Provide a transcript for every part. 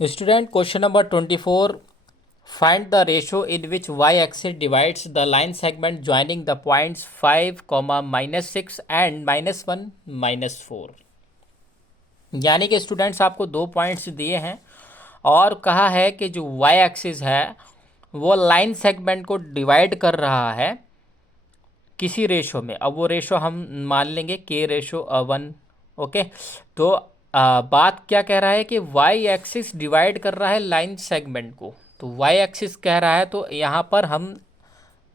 Student, question number 24. Find the ratio in which y-axis divides the line segment joining the points 5, -6 and -1, -4. यानी कि students आपको दो points दिए हैं और कहा है कि जो वाई एक्सिस है वो लाइन सेगमेंट को डिवाइड कर रहा है किसी रेशो में। अब वो रेशो हम मान लेंगे के रेशो 1। ओके, तो बात क्या कह रहा है कि वाई एक्सिस डिवाइड कर रहा है लाइन सेगमेंट को। तो वाई एक्सिस कह रहा है तो यहाँ पर हम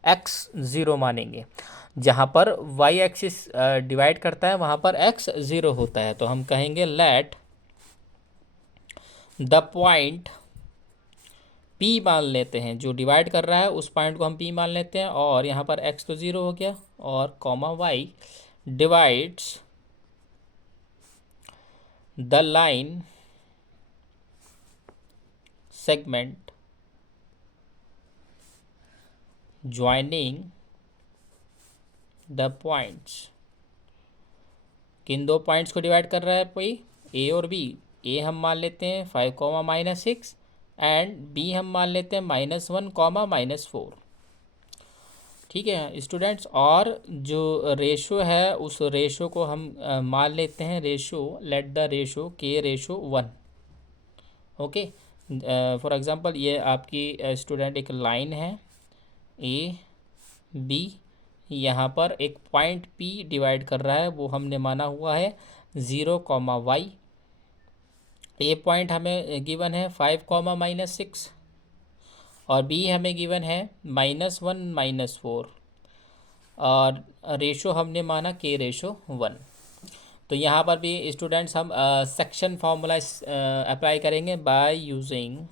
एक्स ज़ीरो मानेंगे। जहाँ पर वाई एक्सिस डिवाइड करता है वहाँ पर एक्स ज़ीरो होता है। तो हम कहेंगे लेट द पॉइंट पी मान लेते हैं, जो डिवाइड कर रहा है उस पॉइंट को हम पी मान लेते हैं, और यहाँ पर एक्स तो ज़ीरो हो गया, और comma Y divides the line segment joining the points. किन दो पॉइंट्स को डिवाइड कर रहा है भाई? ए और बी। ए हम मान लेते हैं 5, -6 एंड बी हम मान लेते हैं -1, -4। ठीक है स्टूडेंट्स, और जो रेशो है उस रेशो को हम मान लेते हैं रेशो, लेट द रेशो के रेशो 1। ओके, फॉर एग्जांपल ये आपकी स्टूडेंट एक लाइन है ए बी, यहाँ पर एक पॉइंट पी डिवाइड कर रहा है, वो हमने माना हुआ है 0, वाई। ए पॉइंट हमें गिवन है 5, -6, और बी हमें गिवन है -1, -4, और रेशो हमने माना के रेशो 1। तो यहाँ पर भी स्टूडेंट्स हम सेक्शन फार्मूला अप्लाई करेंगे बाय यूजिंग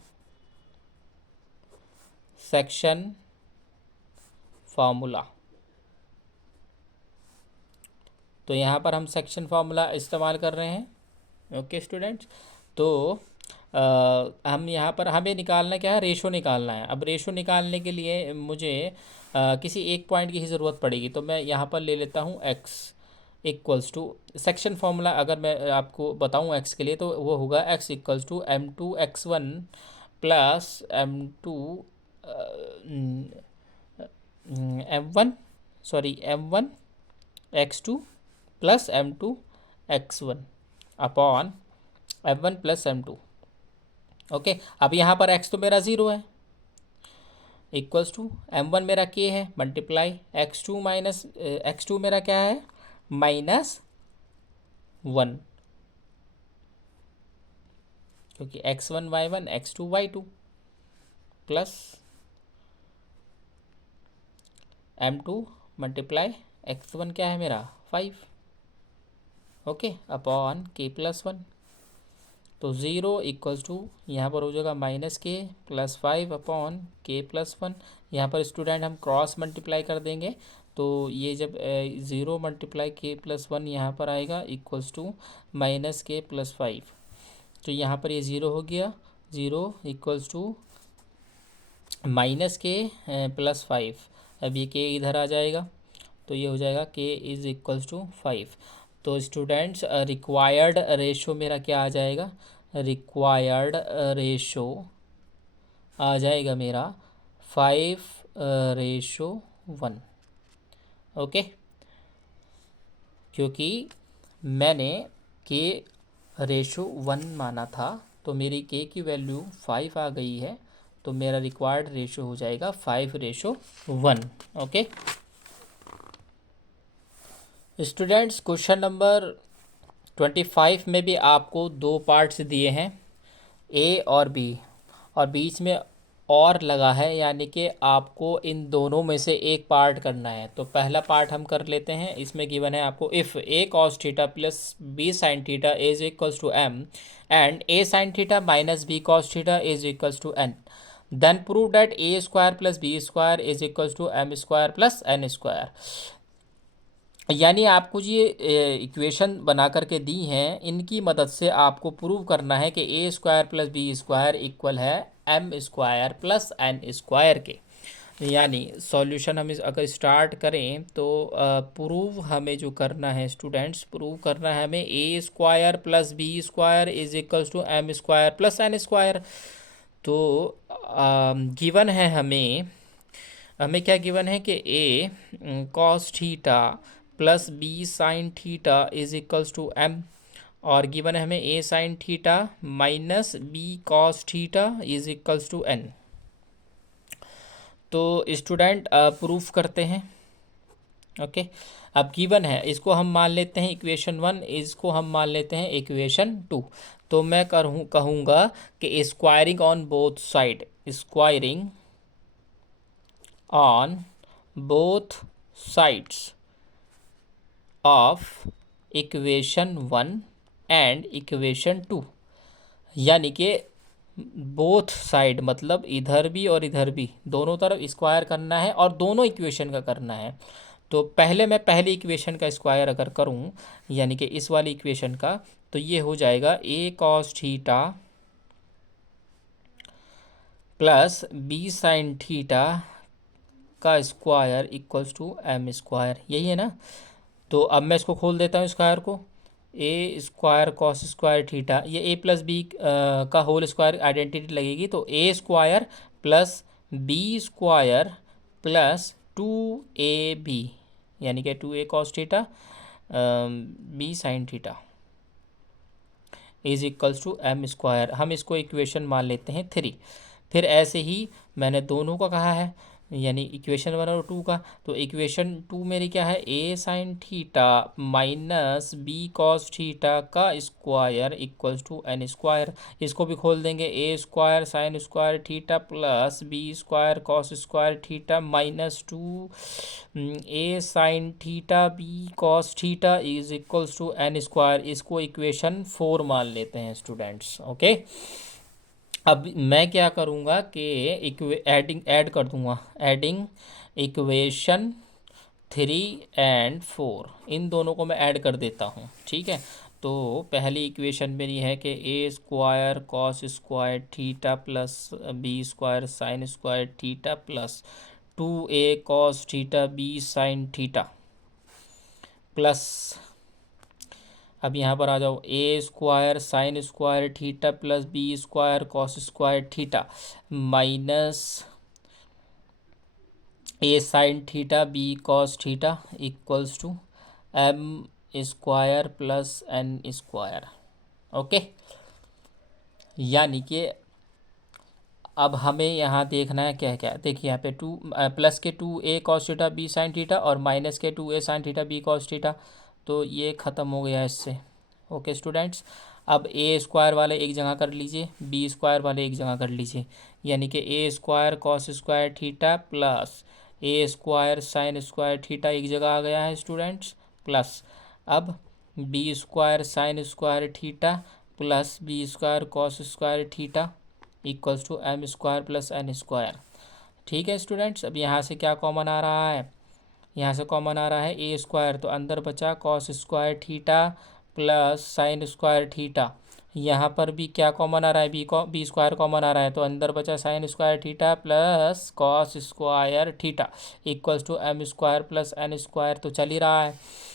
सेक्शन फार्मूला। तो यहाँ पर हम सेक्शन फार्मूला इस्तेमाल कर रहे हैं। ओके स्टूडेंट्स, तो हम यहाँ पर हमें निकालना क्या है? रेशो निकालना है। अब रेशो निकालने के लिए मुझे किसी एक पॉइंट की ही ज़रूरत पड़ेगी। तो मैं यहाँ पर ले लेता हूँ x equals to, section formula अगर मैं आपको बताऊँ x के लिए तो वो होगा x equals to m2x1 plus m1 x2 plus m2 x1 upon m1 plus m2। Okay, अब यहाँ पर x तो मेरा ज़ीरो है, इक्वल्स टू m1 मेरा k है, मल्टीप्लाई x2 मेरा क्या है? -1, क्योंकि x1 y1 x2 y2 plus m2 multiply x1 क्या है मेरा? 5। Okay, upon k plus 1। तो 0 इक्वल्स टू यहाँ पर हो जाएगा -k plus 5 upon k plus 1। यहाँ पर स्टूडेंट हम क्रॉस मल्टीप्लाई कर देंगे, तो ये जब 0 मल्टीप्लाई k प्लस 1 यहाँ पर आएगा इक्वल्स टू -k प्लस 5। तो यहाँ पर ये 0 हो गया, 0 इक्वल्स टू -k प्लस 5। अब ये k इधर आ जाएगा, तो ये हो जाएगा k इज़ इक्वल्स टू 5। तो स्टूडेंट्स रिक्वायर्ड रेशो मेरा क्या आ जाएगा? रिक्वायर्ड रेशो आ जाएगा मेरा 5:1। ओके, क्योंकि मैंने के रेशो 1 माना था, तो मेरी के की वैल्यू 5 आ गई है, तो मेरा रिक्वायर्ड रेशो हो जाएगा 5:1। ओके स्टूडेंट्स, क्वेश्चन नंबर 25 में भी आपको दो पार्ट्स दिए हैं ए और बी, और बीच में और लगा है, यानी कि आपको इन दोनों में से एक पार्ट करना है। तो पहला पार्ट हम कर लेते हैं। इसमें गिवन है आपको if A cos theta plus B sine theta is equals to M and A sine theta minus B cos theta is equals to N, then prove that A square plus B square is equals to M square plus N square. यानी आपको ये equation बना करके दी हैं, इनकी मदद से आपको प्रूव करना है कि A square plus B square equal है M square plus N square के। यानी सॉल्यूशन हम अगर स्टार्ट करें तो प्रूव हमें जो करना है स्टूडेंट्स, प्रूव करना है हमें A square plus B square is equals to M square plus N square. तो गिवन है हमें, हमें क्या गिवन है कि A cos theta plus B sine theta is equals to M, और गिवन है हमें A sine theta minus B cos theta is equals to N. तो स्टूडेंट प्रूफ करते हैं। ओके, अब गिवन है, इसको हम मान लेते हैं इक्वेशन 1, इसको हम मान लेते हैं इक्वेशन 2। तो मैं कहूँगा कि squaring on both side, squaring on both sides of equation 1 and equation 2, यानी कि बोथ साइड मतलब इधर भी और इधर भी दोनों तरफ स्क्वायर करना है और दोनों इक्वेशन का करना है। तो पहले मैं पहली इक्वेशन का स्क्वायर अगर करूं, यानी कि इस वाली इक्वेशन का, तो ये हो जाएगा A cos theta plus B sine theta का square equals to M square, यही है ना। तो अब मैं इसको खोल देता हूँ स्क्वायर को, A square cos square theta, ये ए प्लस बी का होल स्क्वायर आइडेंटिटी लगेगी, तो A square plus B square plus 2ab, यानी कि 2a cos theta B sine theta is equals to M square. हम इसको इक्वेशन मान लेते हैं 3। फिर ऐसे ही मैंने दोनों का कहा है, यानी इक्वेशन 1 और 2 का। तो इक्वेशन 2 मेरी क्या है, A sine theta minus B cos theta का square equals to N square. इसको भी खोल देंगे, A square sine square theta plus B square cos square theta minus 2 A sine theta B cos theta is equals to N square. इसको equation 4 मान लेते हैं students. Okay, अब मैं क्या करूँगा कि ऐड कर दूँगा, एडिंग इक्वेशन 3 एंड 4, इन दोनों को मैं ऐड कर देता हूँ। ठीक है, तो पहली इक्वेशन मेरी है कि A square cos square theta plus B square sine square theta plus 2a cos theta B sine theta plus, अब यहाँ पर आ जाओ, A square sine square theta plus B square cos square theta minus A sine theta B cos theta equals to M square plus N square. Okay, यानी कि अब हमें यहाँ देखना है क्या क्या, देखिए यहाँ पे 2 प्लस के 2a cos theta B sine theta और माइनस के 2a sine theta B cos theta, तो ये ख़त्म हो गया इससे। ओके स्टूडेंट्स, अब ए स्क्वायर वाले एक जगह कर लीजिए, बी स्क्वायर वाले एक जगह कर लीजिए, यानी कि A square cos square theta plus A square sine square theta एक जगह आ गया है स्टूडेंट्स, प्लस अब B square sine square theta plus B square cos square theta equals to M square plus N square. ठीक है students, अब यहाँ से क्या कॉमन आ रहा है, यहाँ से कॉमन आ रहा है ए स्क्वायर, तो अंदर बचा cos square theta plus sine square theta. यहाँ पर भी क्या कॉमन आ रहा है, बी स्क्वायर कॉमन आ रहा है, तो अंदर बचा sine square theta plus cos square theta equals to M square plus N square. तो चल ही रहा है।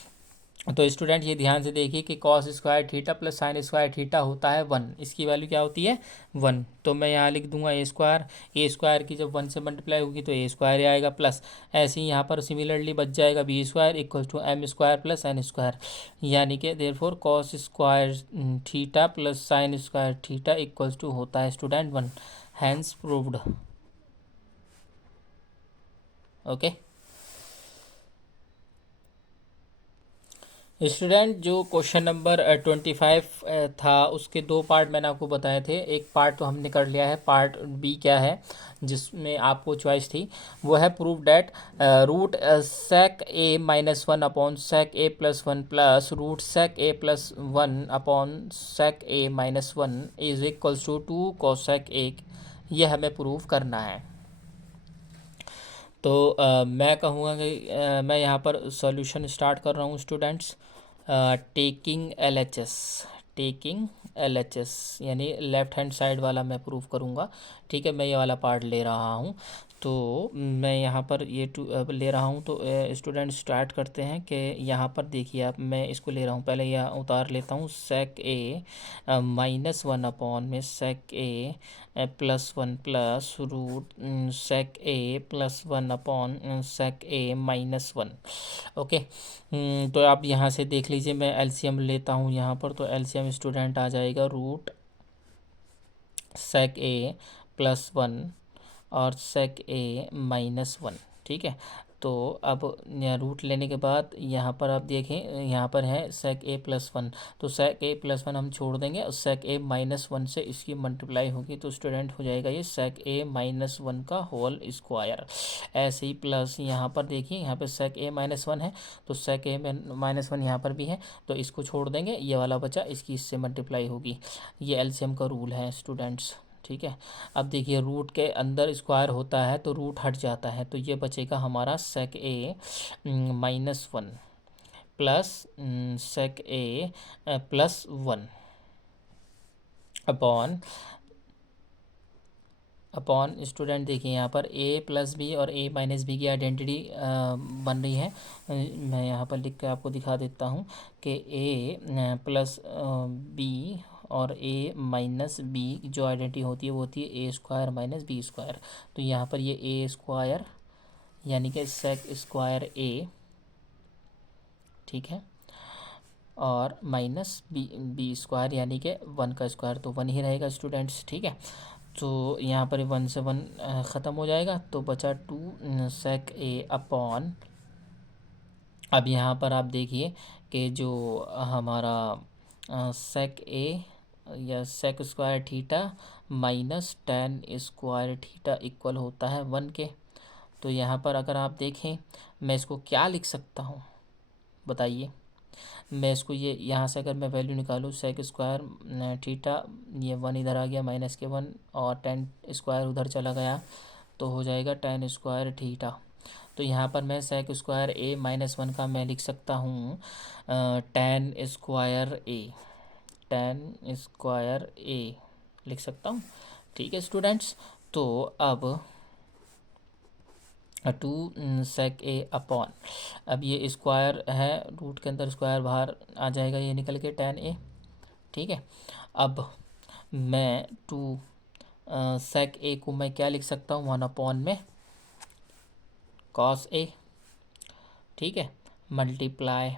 तो स्टूडेंट ये ध्यान से देखिए कि cos square theta plus sine square theta होता है 1, इसकी वैल्यू क्या होती है 1। तो मैं यहाँ लिख दूंगा ए स्क्वायर की जब 1 से मल्टीप्लाई होगी तो ए स्क्वायर ही आएगा, प्लस ऐसे ही यहाँ पर सिमिलरली बच जाएगा B square equal to M square plus N square, यानी कि therefore cos square theta plus sine square theta equals to होता है student 1, hence proved. Okay student, जो क्वेश्चन नंबर 25 था उसके 2 पार्ट मैंने आपको बताए थे। एक पार्ट तो हमने कर लिया है, पार्ट बी क्या है जिसमें आपको चॉइस थी, वो है prove that root sec A minus 1 upon sec A plus 1 plus root sec A plus 1 upon sec A minus 1 is equals to 2 cosec A. ये हमें प्रूव करना है। तो मैं कहूँगा कि मैं यहाँ पर सॉल्यूशन स्टार्ट कर रहा हूँ students, taking L H S, taking LHS, यानी लेफ़्ट हैंड साइड वाला मैं प्रूव करूँगा। ठीक है, मैं ये वाला पार्ट ले रहा हूँ। तो मैं यहाँ पर ये ले रहा हूँ। तो स्टूडेंट स्टार्ट करते हैं कि यहाँ पर देखिए आप, मैं इसको ले रहा हूँ, पहले यह उतार लेता हूँ। सेक ए -1 अपॉन में सेक ए +1 प्लस रूट सेक ए +1 अपॉन सेक ए -1। ओके, तो आप यहाँ से देख लीजिए, मैं एलसीएम लेता हूँ यहाँ पर। तो एलसीएम स्टूडेंट आ जाएगा रूट सेक ए +1 और सेक ए -1। ठीक है, तो अब रूट लेने के बाद यहाँ पर आप देखें, यहाँ पर है सेक ए +1, तो सेक ए +1 हम छोड़ देंगे और सेक ए -1 से इसकी मल्टीप्लाई होगी। तो स्टूडेंट हो जाएगा ये सेक ए -1 का होल स्क्वायर। ऐसे ही प्लस यहाँ पर देखिए, यहाँ पे सेक ए -1 है, तो सेक ए -1 यहाँ पर भी है, तो इसको छोड़ देंगे, ये वाला बचा, इसकी इससे मल्टीप्लाई होगी। ये एलसीएम का रूल है स्टूडेंट्स। ठीक है, अब देखिए रूट के अंदर स्क्वायर होता है तो रूट हट जाता है, तो ये बचेगा हमारा सेक ए -1 प्लस सेक ए +1 अपॉन स्टूडेंट देखिए यहाँ पर a + b और a - b की आइडेंटिटी बन रही है। मैं यहाँ पर लिख के आपको दिखा देता हूँ कि a + b और a - b जो आइडेंटिटी होती है वो होती है a² - b²। तो यहाँ पर ये a² यानी कि सेक स्क्वायर a, ठीक है, और -b² यानी कि 1 का स्क्वायर, तो 1 ही रहेगा स्टूडेंट्स। ठीक है, तो यहाँ पर 1 से 1 ख़त्म हो जाएगा, तो बचा 2 सेक ए अपॉन। अब यहाँ पर आप देखिए कि जो हमारा सेक ए या sec square theta -tan square theta equal होता है 1 के। तो यहाँ पर अगर आप देखें, मैं इसको क्या लिख सकता हूँ बताइए। मैं इसको ये यहाँ से अगर मैं वैल्यू निकालूँ, सेक स्क्वायर थीटा, ये 1 इधर आ गया -1 और tan स्क्वायर उधर चला गया, तो हो जाएगा tan स्क्वायर थीटा। तो यहाँ पर मैं सेक स्क्वायर ए -1 का मैं लिख सकता हूँ tan स्क्वायर ए लिख सकता हूँ। ठीक है स्टूडेंट्स, तो अब 2 सेक ए अपॉन, अब ये स्क्वायर है, रूट के अंदर स्क्वायर बाहर आ जाएगा, ये निकल के tan ए। ठीक है, अब मैं 2 सेक ए को मैं क्या लिख सकता हूँ, 1 अपॉन में कॉस ए। ठीक है, मल्टीप्लाई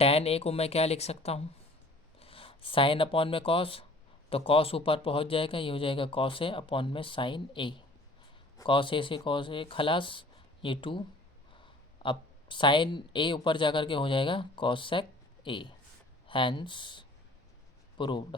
tan ए को मैं क्या लिख सकता हूँ, साइन अपॉन में कॉस, तो कॉस ऊपर पहुँच जाएगा, ये हो जाएगा कॉस ए अपॉन में साइन ए। कॉस ए से कॉस ए खलास, ये 2, अब साइन ए ऊपर जा कर के हो जाएगा cosec A. Hence proved.